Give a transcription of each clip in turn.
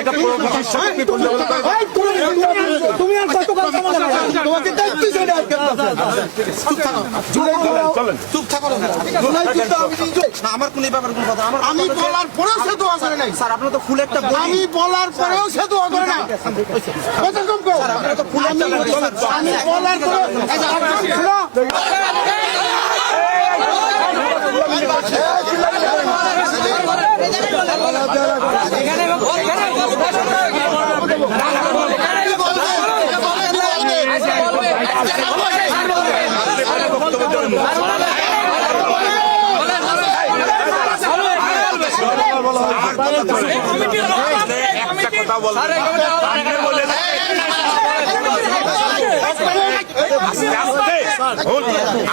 একটা প্রগতির সাথে তুমি আর কত কথা বলে তোমাকে দেখতে চাই না চুপ থাকো না আমার কোন ব্যাপার কোন কথা আমি বলার পরেও সে দোয়া করে নাই স্যার আপনারা তো ফুল একটা আমি বলার পরেও সে দোয়া করে না কত কম কো স্যার আপনারা তো ফুল একটা আমি বলার পরেও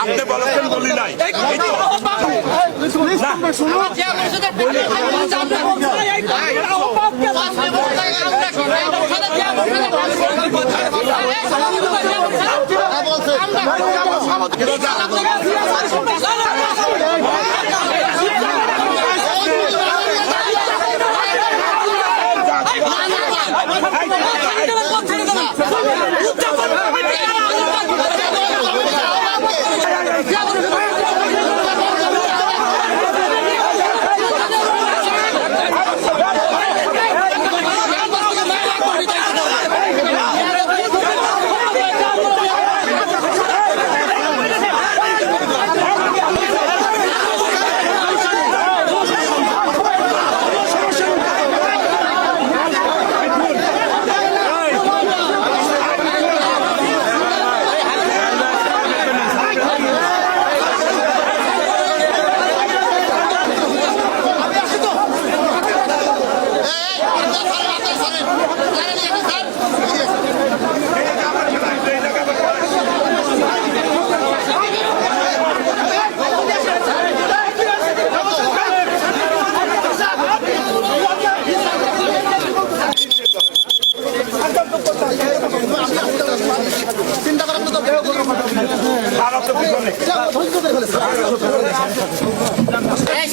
আপনি বলেছেন বলি নাই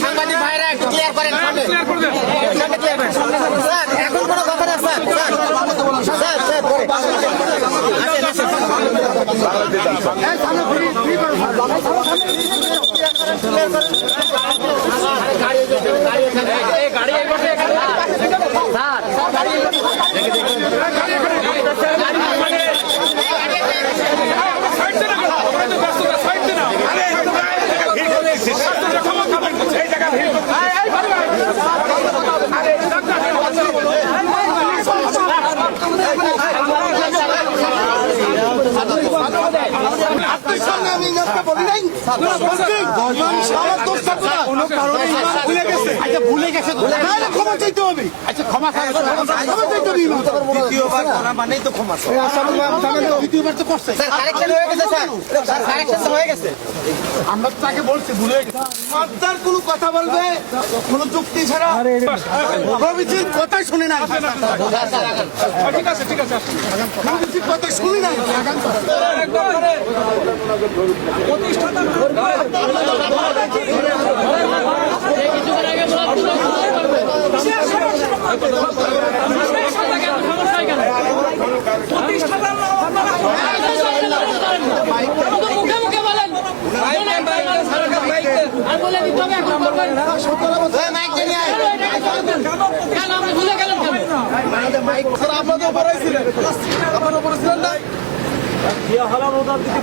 সাংবাদিক ভাইরা একটু ক্লিয়ার করেন স্যার এখন কোনো কথা না স্যার স্যার ভুলে গেছে ক্ষমা চাইতে হবে আচ্ছা ক্ষমা দ্বিতীয়বার করা মানেই তো ক্ষমা দ্বিতীয়বার তো করছে কারেকশন হয়ে গেছে স্যার কারেকশন হয়ে গেছে আমরা তো তাকে বলছি ভুলে গেছে সর্দার কোনো কথা বলবে কোনো যুক্তি ছাড়া প্রভৃতির কথাই শুনে না ঠিক আছে ঠিক আছে প্রভৃতির কথা শুনি না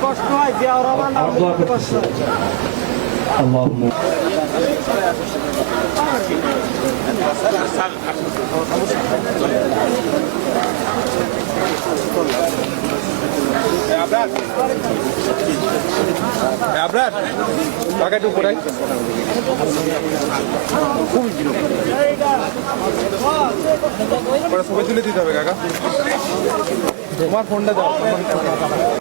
কষ্ট হয় কষ্ট আপনার টাকা একটু পড়াই ছবি তুলে দিতে হবে কাকা তোমার ফোনটা দাও